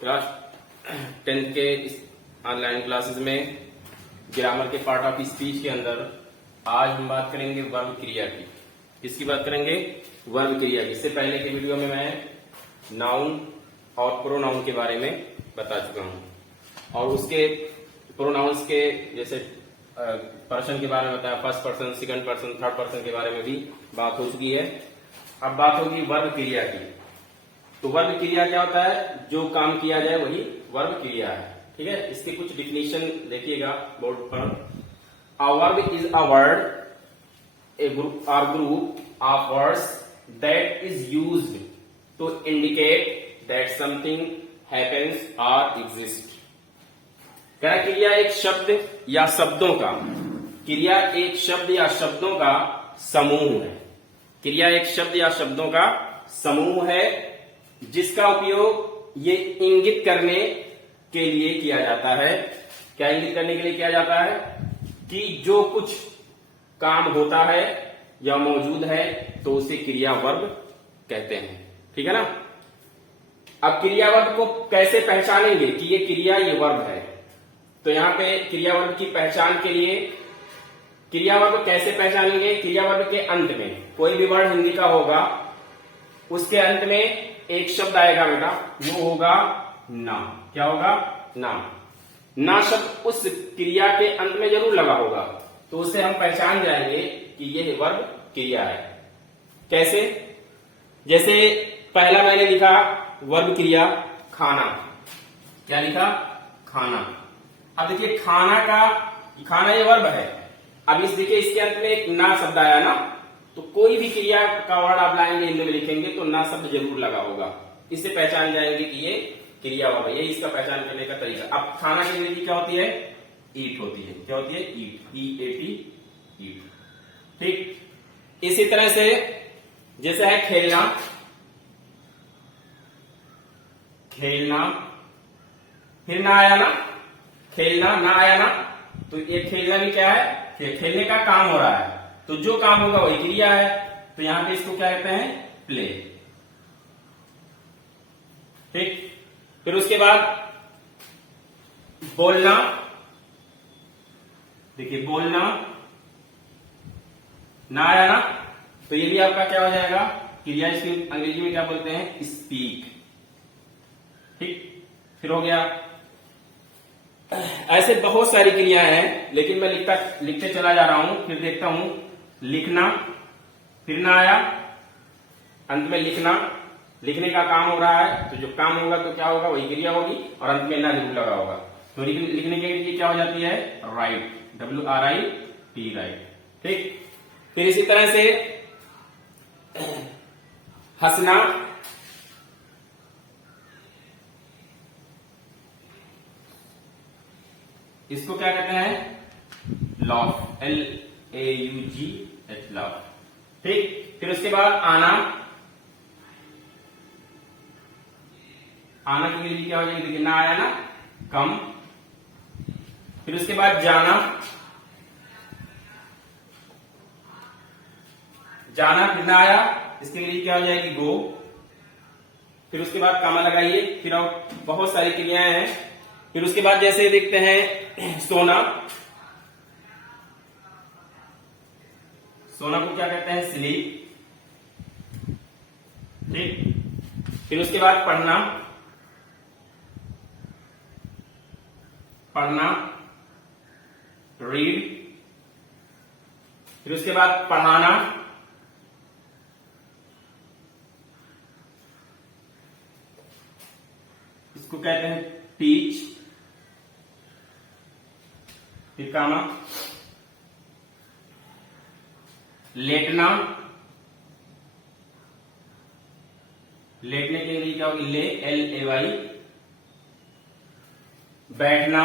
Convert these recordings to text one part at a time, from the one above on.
Class 10th के online classes में grammar के पार्ट ऑफ स्पीच के अंदर आज हम बात करेंगे वर्ब क्रिया की। किसकी बात करेंगे? वर्ब क्रिया की। इससे पहले के वीडियो में मैं नाउन और प्रोनाउन के बारे में बता चुका हूं और उसके प्रोनाउंस के जैसे पर्सन के बारे में बताया, first person, second person, third person के बारे में भी बात हो चुकी है। अब बात होगी वर्ब क्रिया की। तो वर्ब क्रिया क्या होता है? जो काम किया जाए वही वर्ब क्रिया है। ठीक है, इसकी कुछ डिफिनेशन देखिएगा बोर्ड पर। A verb is a word, a group or group of words that is used to indicate that something happens or exists। क्या क्रिया एक शब्द या शब्दों का, क्रिया एक शब्द या शब्दों का समूह है। क्रिया एक शब्द या शब्दों का समूह है जिसका उपयोग ये इंगित करने के लिए किया जाता है। क्या इंगित करने के लिए किया जाता है? कि जो कुछ काम होता है या मौजूद है तो उसे क्रिया वर्ब कहते हैं। ठीक है ना। अब क्रिया वर्ब को कैसे पहचानेंगे कि ये क्रिया ये वर्ब है? तो यहां पे क्रिया वर्ब की पहचान के लिए क्रिया वर्ब कैसे पहचानेंगे? क्रिया वर्ब के अंत में कोई भी वर्ड हिंदी का होगा, उसके अंत में एक शब्द आएगा बेटा, वो होगा ना। क्या होगा? ना। ना शब्द उस क्रिया के अंत में जरूर लगा होगा, तो उससे हम पहचान जाएंगे कि यह वर्ब क्रिया है। कैसे? जैसे पहला मैंने लिखा वर्ब क्रिया खाना। क्या लिखा? खाना। अब देखिए खाना ये वर्ब है। अब देखिए इसके अंत में एक ना शब्द आया ना, तो कोई भी क्रिया का वर्ड आप लाएंगे हिंदी में लिखेंगे तो ना शब्द जरूर लगा होगा। इससे पहचान जाएंगे कि ये क्रिया वर्ब है। ये इसका पहचान करने का तरीका। अब खाना की अंग्रेजी क्या होती है? ईट होती है। क्या होती है? ईट। EAT, ईट। ठीक। इसी तरह से जैसे है खेलना, खेलना, फिर ना आया ना, खेलना ना आया ना, तो ये खेलना भी क्या है? खेलने का काम हो रहा है, तो जो काम होगा वही क्रिया है। तो यहां पे इसको क्या कहते हैं? प्ले। ठीक। फिर उसके बाद बोलना। देखिए बोलना ना आया ना, तो ये भी आपका क्या हो जाएगा? क्रिया। इसकी अंग्रेजी में क्या बोलते हैं? स्पीक। ठीक। फिर हो गया। ऐसे बहुत सारी क्रियाएं हैं, लेकिन मैं लिखते चला जा रहा हूं। फिर देखता हूं। लिखना, फिर ना आया, अंत में लिखना, लिखने का काम हो रहा है, तो जो काम होगा तो क्या होगा? वही क्रिया होगी और अंत में ना जरूर लगा होगा। तो लिखने के लिए क्या हो जाती है? राइट। WRIT, right. ठीक। फिर इसी तरह से हंसना, इसको क्या कहते हैं? लॉफ। LAUGH, loaf. ठीक। फिर उसके बाद आना, आना की अंग्रेजी क्या हो जाएगी? देखिए ना आया ना, कम। फिर उसके बाद जाना, जाना, फिर ना आया, इसकी अंग्रेजी क्या हो जाएगी? गो। फिर उसके बाद कामा लगाइए। फिर और बहुत सारी क्रियाएं हैं। फिर उसके बाद जैसे देखते हैं सोना, सोना को क्या कहते हैं? स्लीप। ठीक। फिर उसके बाद पढ़ना, पढ़ना, रीड। फिर उसके बाद पढ़ाना, इसको कहते हैं टीच। फिर कामा, लेटना, लेटने के लिए क्या होगी? ले, LAY। बैठना,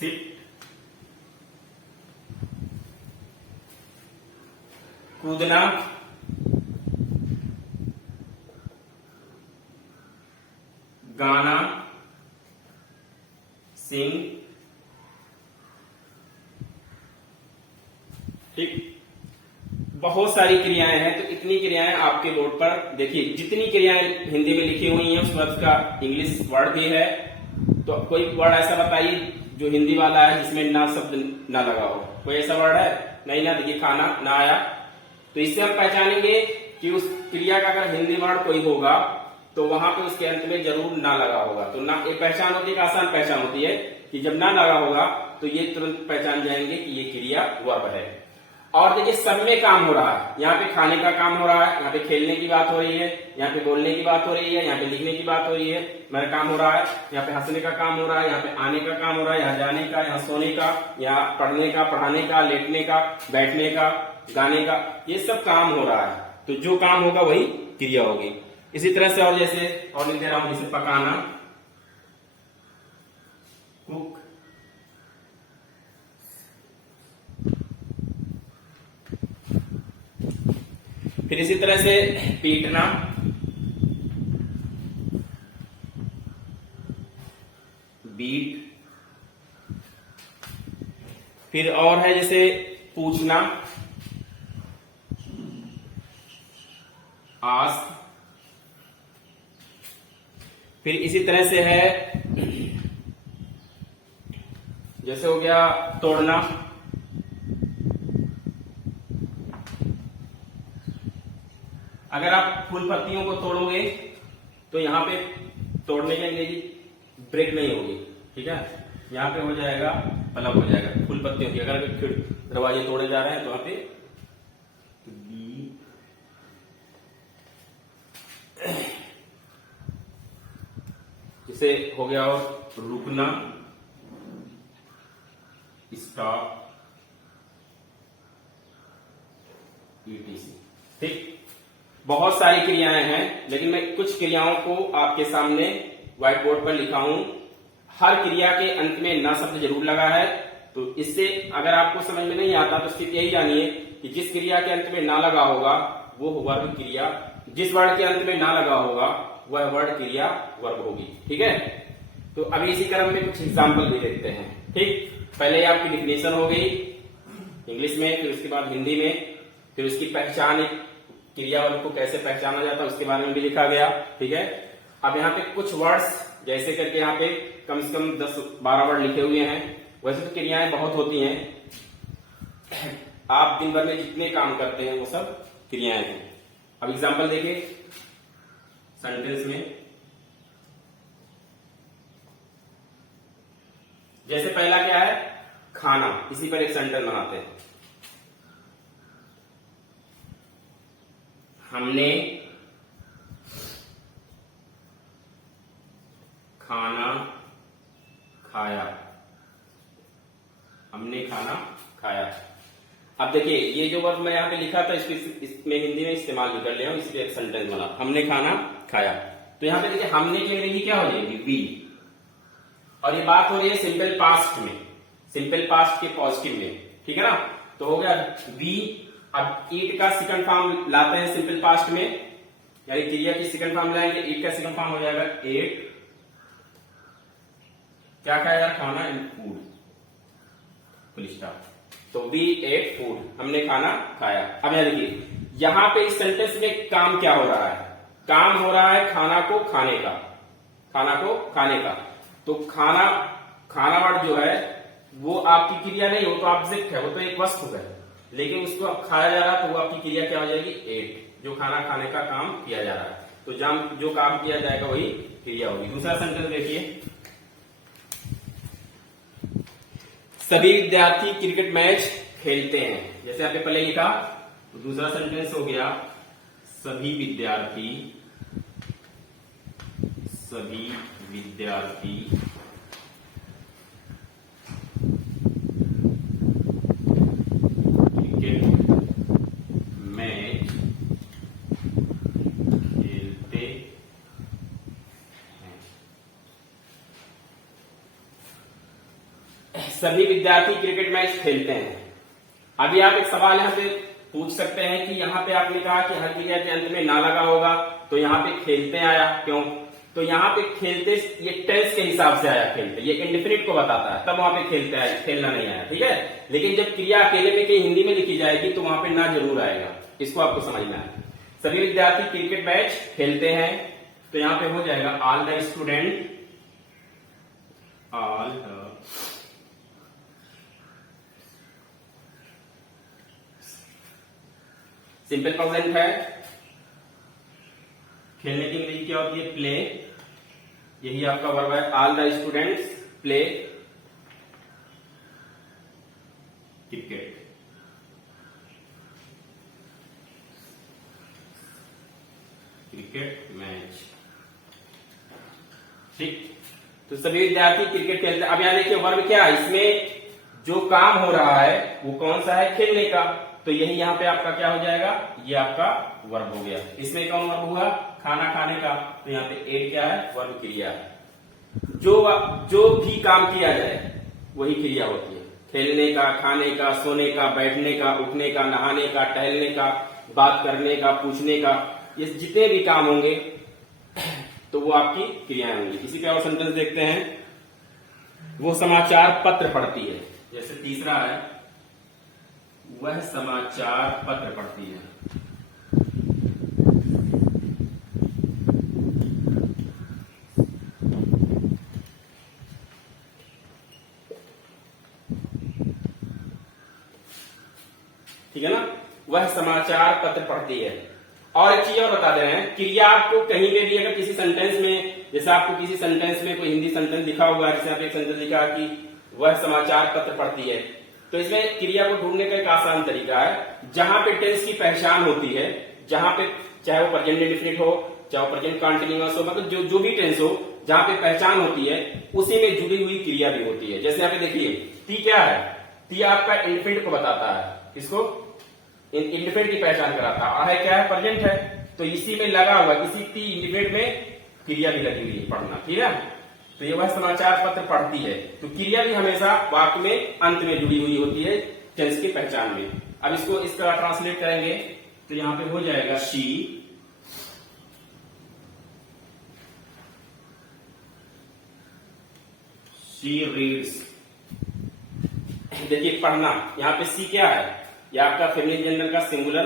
सिट। कूदना, गाना, सिंग। ठीक। बहुत सारी क्रियाएं हैं, तो इतनी क्रियाएं आपके बोर्ड पर देखिए, जितनी क्रियाएं हिंदी में लिखी हुई हैं उसके बाद उसका इंग्लिश वर्ड भी है। तो कोई वर्ड ऐसा बताइए जो हिंदी वाला है जिसमें ना शब्द ना लगा हो, कोई ऐसा वर्ड है? नहीं ना। देखिए खाना ना आया, तो इससे हम पहचानेंगे कि उस क्रिया का अगर हिंदी वर्ड कोई होगा तो वहां पे उसके अंत में जरूर ना लगा होगा। तो ना एक पहचान होती है, आसान पहचान होती है कि जब ना लगा होगा तो ये तुरंत पहचान जाएंगे कि ये क्रिया वर्ब है। और देखिए सब में काम हो रहा है, यहाँ पे खाने का काम हो रहा है, यहाँ पे खेलने की बात हो रही है, यहाँ पे बोलने की बात हो रही है, यहाँ पे लिखने की बात हो रही है, मेरा काम हो रहा है, यहाँ पे हंसने का काम हो रहा है, यहाँ पे आने का काम हो रहा है, यहाँ जाने का, यहाँ सोने का, यहाँ पढ़ने का, पढ़ाने का, लेटने का, बैठने का, गाने का, ये सब काम हो रहा है। तो जो काम होगा वही क्रिया होगी। इसी तरह से और जैसे और लिख दे रहा हूं, जैसे पकाना, कुक, फिर इसी तरह से पीटना, बीट, फिर और है जैसे पूछना, आस्क, फिर इसी तरह से है जैसे हो गया तोड़ना, अगर आप फूल पत्तियों को तोड़ोगे तो यहां पे तोड़ने के अंग्रेजी ब्रेक नहीं होगी, ठीक है, यहां पे हो जाएगा पलक हो जाएगा फूल पत्तियों की। अगर दरवाजे तोड़े जा रहे हैं तो वहां पे जैसे हो गया और रुकना, स्टॉप, ईटीसी। ठीक, बहुत सारी क्रियाएं हैं, लेकिन मैं कुछ क्रियाओं को आपके सामने व्हाइट बोर्ड पर लिखा हूं। हर क्रिया के अंत में ना शब्द जरूर लगा है, तो इससे अगर आपको समझ में नहीं आता तो स्थिति यही जानिए कि जिस क्रिया के अंत में ना लगा होगा वो वर्ब क्रिया, जिस वर्ड के अंत में ना लगा होगा वह वर्ड क्रिया वर्ब होगी। ठीक है, तो अभी इसी क्रम में कुछ एग्जाम्पल भी देखते हैं। ठीक, पहले आपकी डिफिनेशन हो गई इंग्लिश में, फिर उसके बाद हिंदी में, फिर उसकी पहचान, एक क्रिया वर्ब को कैसे पहचाना जाता है उसके बारे में भी लिखा गया। ठीक है, अब यहाँ पे कुछ वर्ड्स जैसे करके यहाँ पे कम से कम 10-12 वर्ड लिखे हुए हैं। वैसे तो क्रियाएं बहुत होती हैं, आप दिन भर में जितने काम करते हैं वो सब क्रियाएं हैं। अब एग्जाम्पल देखिए सेंटेंस में, जैसे पहला क्या है खाना, इसी पर एक सेंटेंस बनाते हैं। हमने खाना खाया, हमने खाना खाया। अब देखिए ये जो वर्ड मैं यहाँ पे लिखा था इसमें हिंदी में इस्तेमाल भी कर लिया हूं, इसलिए एक सेंटेंस बना, हमने खाना खाया। तो यहाँ पे देखिए हमने की अंग्रेजी क्या हो जाएगी वी, और ये बात हो रही है सिंपल पास्ट में, सिंपल पास्ट के पॉजिटिव में। ठीक है ना, तो हो गया वी। अब ईट का सेकंड फॉर्म लाते हैं सिंपल पास्ट में, यानी क्रिया की सेकंड फॉर्म लाएंगे, ईट का सेकंड फॉर्म हो जाएगा एट, क्या खाया खाना एंड फूड, फुल स्टॉप। तो वी एट फूड, हमने खाना खाया। अब यहां देखिए यहां पे इस सेंटेंस में काम क्या हो रहा है, काम हो रहा है खाना को खाने का, खाना को खाने का। तो खाना, खाना वर्ड जो है वो आपकी क्रिया नहीं, वो तो ऑब्जेक्ट है, वो तो एक वस्तु है, लेकिन उसको अब खाया जा रहा है तो वो आपकी क्रिया क्या हो जाएगी एट, जो खाना खाने का काम किया जा रहा है। तो जो काम किया जाएगा वही क्रिया होगी। दूसरा सेंटेंस देखिए, सभी विद्यार्थी क्रिकेट मैच खेलते हैं, जैसे आपने पहले लिखा। तो दूसरा सेंटेंस हो गया सभी विद्यार्थी क्रिकेट मैच खेलते हैं, सभी विद्यार्थी क्रिकेट मैच खेलते हैं। अभी आप एक सवाल यहां पे पूछ सकते हैं कि यहाँ पे आपने कहा कि हर क्रिया के अंत में ना लगा होगा, तो यहाँ पे खेलते आया क्यों? तो यहाँ पे खेलते ये टेंस के हिसाब से आया खेलते, ये इंडेफिनिट को बताता है, तब वहां पे खेलते आया, खेलना नहीं आया, ठीक है। लेकिन जब क्रिया अकेले में कहीं हिंदी में लिखी जाएगी तो वहां पे ना जरूर आएगा, इसको आपको समझ में आए। सभी विद्यार्थी क्रिकेट मैच खेलते हैं, तो यहाँ पे हो जाएगा all the student, all simple present है। खेलने की इंग्लिश क्या होती है? प्ले, यही आपका वर्ब है। All the students play cricket. Cricket match, ठीक। तो सभी विद्यार्थी क्रिकेट खेलते हैं। अब यहां देखिए वर्ब क्या है, इसमें जो काम हो रहा है वो कौन सा है? खेलने का। तो यही यहाँ पे आपका क्या हो जाएगा? ये आपका वर्ब हो गया। इसमें कौन वर्ब हुआ? खाना खाने का। तो यहाँ पे एड क्या है? वर्ब क्रिया है। जो भी काम किया जाए वही क्रिया होती है। खेलने का, खाने का, सोने का, बैठने का, उठने का, नहाने का, टहलने का, बात करने का, पूछने का, ये जितने भी काम होंगे तो वो आपकी क्रियाएं होंगी। इसी का और सेंटेंस देखते हैं। वो समाचार पत्र पढ़ती है, जैसे तीसरा है, वह समाचार पत्र पढ़ती है। ठीक है ना, वह समाचार पत्र पढ़ती है। और एक चीज और बता दे रहे हैं, क्रिया आपको कहीं पे भी अगर किसी सेंटेंस में, जैसे आपको किसी सेंटेंस में कोई हिंदी सेंटेंस लिखा होगा, जैसे आप एक सेंटेंस लिखा कि वह समाचार पत्र पढ़ती है, तो इसमें क्रिया को ढूंढने का एक आसान तरीका है, जहां पे टेंस की पहचान होती है, जहां पे चाहे वो प्रेजेंट इंडेफिनिट हो, चाहे वो प्रेजेंट कंटीन्यूअस हो, मतलब जो भी टेंस हो, जहां पे पहचान होती है उसी में जुड़ी हुई क्रिया भी होती है। जैसे यहाँ पे देखिए ती क्या है? ती आपका इंडेफिनिट को बताता है, इसको इंडेफिनिट की पहचान कराता है। है क्या है? प्रेजेंट है। तो इसी में लगा हुआ, इसी ती इंडेफिनिट में क्रिया भी लगी हुई है, पढ़ना, ठीक है। तो ये वह समाचार पत्र पढ़ती है, तो क्रिया भी हमेशा वाक्य में अंत में जुड़ी हुई होती है टेंस की पहचान में। अब इसको इसका ट्रांसलेट करेंगे तो यहां पे हो जाएगा शी रीड्स। देखिए पढ़ना, यहाँ पे सी क्या है? यह आपका फेमिनिन जेंडर का सिंगुलर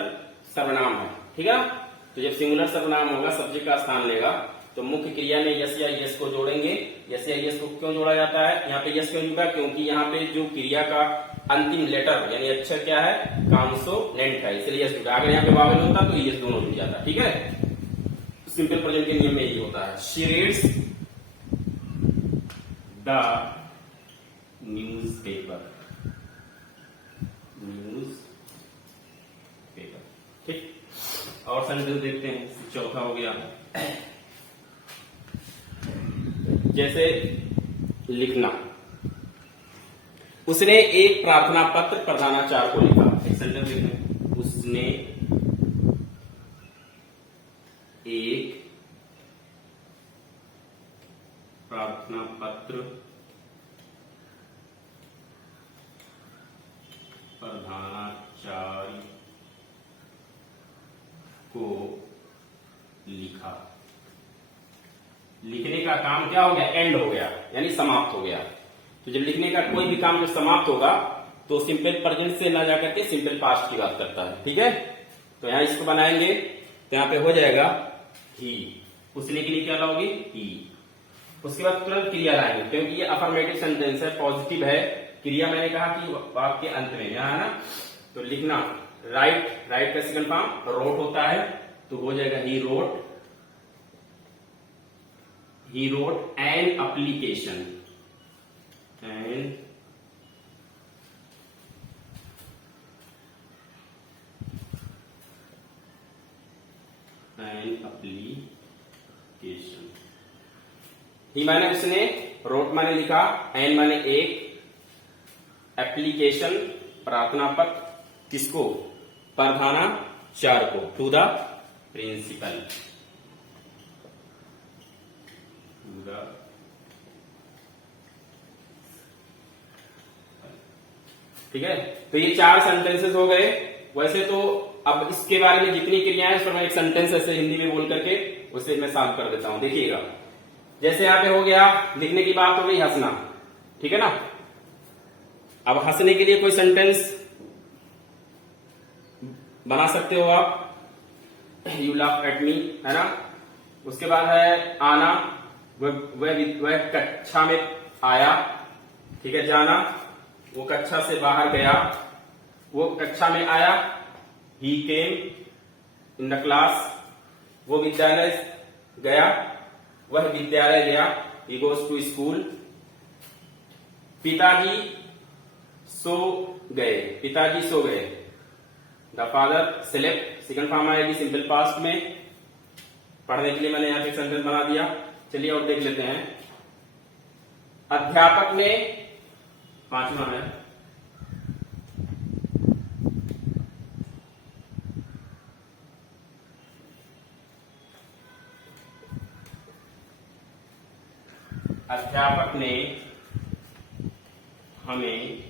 सर्वनाम है, ठीक है। तो जब सिंगुलर सर्वनाम होगा, सब्जेक्ट का स्थान लेगा, तो मुख्य क्रिया में यस या यस को जोड़ेंगे। यस या यस को क्यों जोड़ा जाता है? यहाँ पे यस क्यों जुड़ा? क्योंकि यहाँ पे जो क्रिया का अंतिम लेटर यानी अक्षर क्या है? कॉन्सोनेंट है, इसलिए यस जुड़ा। अगर यहाँ पे वावल होता तो यस दोनों जुड़ जाता, ठीक है। सिंपल प्रेजेंट के नियम में यही होता है। शी रीड्स द न्यूज़पेपर, ठीक। और सेंटेंस देखते हैं, चौथा हो गया जैसे लिखना। उसने एक प्रार्थना पत्र प्रधानाचार्य को लिखा। एक सेंटेंस देखते हैं, उसने एक प्रार्थना पत्र प्रधानाचार्य को लिखा। लिखने का काम क्या हो गया? एंड हो गया, यानी समाप्त हो गया। तो जब लिखने का कोई भी काम जब समाप्त होगा तो सिंपल प्रेजेंट से ना जाकर के सिंपल पास्ट की बात करता है, ठीक है। तो यहां इसको बनाएंगे तो यहां पे हो जाएगा ही। उसने के लिए क्या लाओगे? ही। उसके बाद तुरंत क्रिया लाएंगे, क्योंकि ये अफर्मेटिव सेंटेंस है, पॉजिटिव है। क्रिया मैंने कहा कि वाक्य के अंत में, यहां है ना। तो लिखना, राइट, राइट का सेकंड फॉर्म रोट होता है, तो हो जाएगा he wrote. He wrote an application. An application. ही माने उसने, wrote माने लिखा, एन माने एक, एप्लीकेशन प्रार्थना पत्र, किसको? प्रधानाचार्य को, टू द प्रिंसिपल। ठीक है। तो ये 4 सेंटेंसेस हो गए। वैसे तो अब इसके बारे में जितनी क्रियाएं हैं, मैं एक सेंटेंस ऐसे हिंदी में बोल करके उसे मैं सॉल्व कर देता हूं। देखिएगा, जैसे यहाँ पे हो गया, लिखने की बात हो गई हंसना, ठीक है ना। अब हंसने के लिए कोई सेंटेंस बना सकते हो आप, यू लाफ एट मी, है ना। उसके बाद है आना, वह कक्षा में आया, ठीक है। जाना, वो कक्षा से बाहर गया, वो कक्षा में आया, ही केम इन द क्लास। वो विद्यालय गया, वह विद्यालय गया, ही गोज टू स्कूल। पिताजी सो गए, पिताजी सो गए। The father slept, second form आएगी सिंपल पास्ट में। पढ़ने के लिए मैंने यहां पे सेंटेंस बना दिया। चलिए और देख लेते हैं। अध्यापक ने, पांचवा है, अध्यापक ने हमें,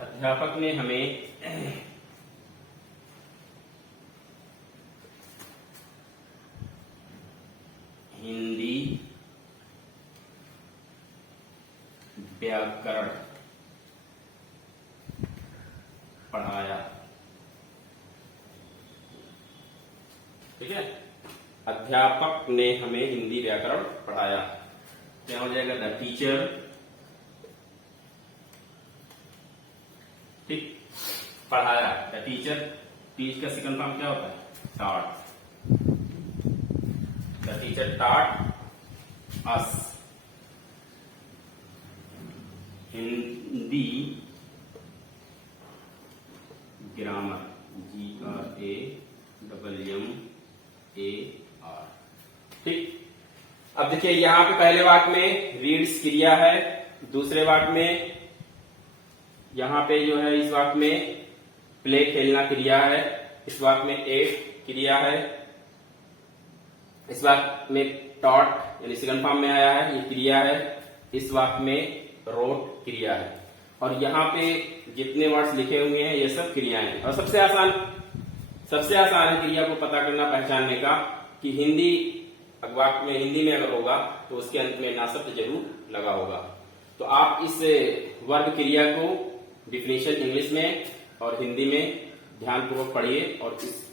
अध्यापक ने हमें हिंदी व्याकरण पढ़ाया, ठीक है। अध्यापक ने हमें हिंदी व्याकरण पढ़ाया। क्या हो जाएगा, द टीचर, ठीक, पढ़ाया, द टीचर। टीच का सेकंड फॉर्म क्या होता है, taught. The teacher taught us Hindi grammar, GRAMMAR, ठीक। अब देखिए यहां पे पहले वाक्य में रीड्स क्रिया है, दूसरे वाक्य में यहां पे जो है, इस वाक्य में प्ले खेलना क्रिया है, इस वाक्य में एट क्रिया है, इस वाक्य में टॉट यानी सेकंड फॉर्म में आया है, ये क्रिया है, इस वाक्य में रोट क्रिया है। और यहाँ पे जितने वर्ड्स लिखे हुए हैं ये सब क्रियाएं हैं। और सबसे आसान है क्रिया को पता करना, पहचानने का, कि हिंदी वाक्य में, हिंदी में अगर होगा तो उसके अंत में ना शब्द जरूर लगा होगा। तो आप इस वर्ब क्रिया को डिफिनेशन इंग्लिश में और हिंदी में ध्यानपूर्वक पढ़िए, और इस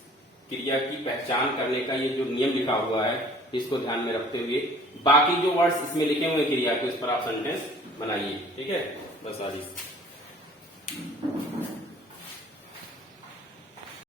क्रिया की पहचान करने का ये जो नियम लिखा हुआ है इसको ध्यान में रखते हुए बाकी जो वर्ड्स इसमें लिखे हुए क्रिया को, इस पर आप सेंटेंस बनाइए, ठीक है। बस आदि।